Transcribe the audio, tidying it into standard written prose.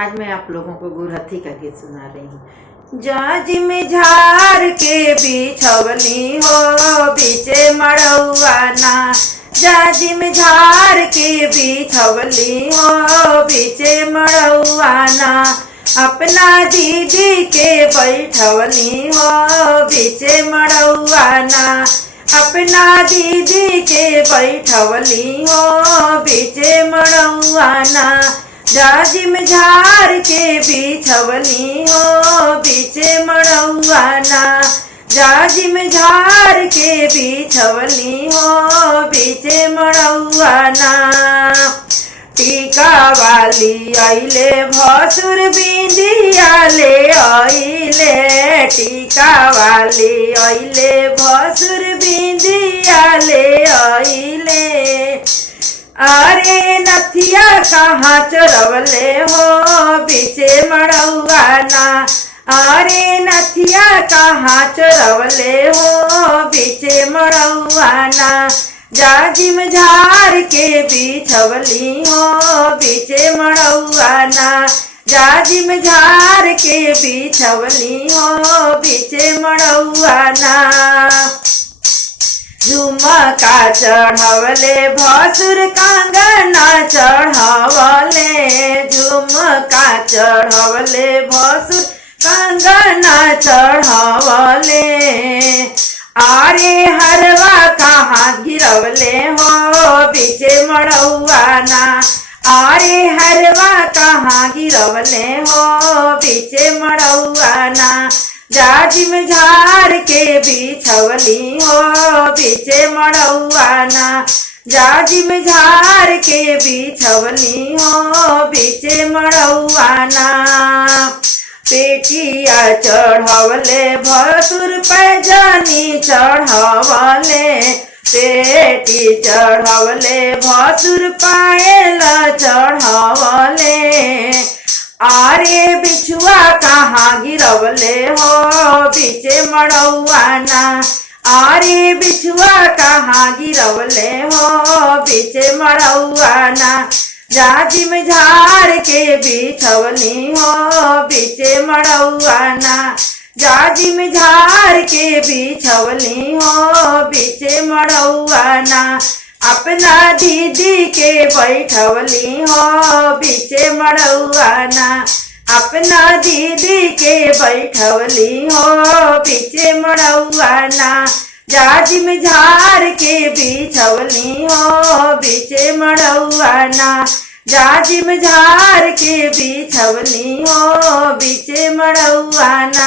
आज मैं आप लोगों को गुरहथी का गीत सुना रही हूँ। जाजी में झार के बिछवली हो बीचे मड़ौआना, जाजी में झार के बिछवली हो बीचे मड़ौआना, अपना दीदी के बैठवली हो बीचे मड़ौआना, अपना दीदी के बैठवली हो बीचे मड़ौआना, जाजी में झार के बिछवली हो बीचे मड़ौआना, जाजी में झार के बिछवली हो बीचे मड़ौआना, टीका वाली आइले भसुर बिंदिया ले आइले, टीका वाली आइले भसुर बिंदिया ले आइले, अरे नथिया कहाँ चोरवले हो बीचे मड़ौआना, अरे नथिया कहाँ चोरवले हो बीचे मड़ौआना, जाजी में झार के बिछवली हो बीचे मड़ौआना, जाजी में झार के बिछवली हो बीचे मड़ौआना, झुमका चढ़वले भसुर कंगना चढ़वले, झुमका चढ़वले भसुर कंगना चढ़वले, अरे हरवा कहाँ गिरवले हो बीचे मड़ौआना, अरे हरवा कहाँ गिरवले हो बीचे मड़ौआना, जाजी में झार के बिछवली हो बीचे मड़ौआना, जाजी में झार के बिछवली हो बीचे मड़ौआना, पेटिया चढ़वले भसुर पैजानी चढ़वले, पेटी चढ़वले भसुर पायल चढ़वले, अरे बिछुआ कहाँ गिरवले हो बीचे मड़ौआना, अरे बिछुआ कहाँ गिरवले हो बीचे मड़ौआना, जाजी में झार के बिछवली हो बीचे मड़ौआना, जाजी में झार के बिछवली हो बीचे मड़ौआना, अपना दीदी के बैठवली हो बीचे मड़ौआना, अपना दीदी के बैठवली हो बीचे मड़ौआना, जाजी में झार के बिछवली हो बीचे मड़ौआना, जाजी में झार के बिछवली हो बीचे मड़ौआना।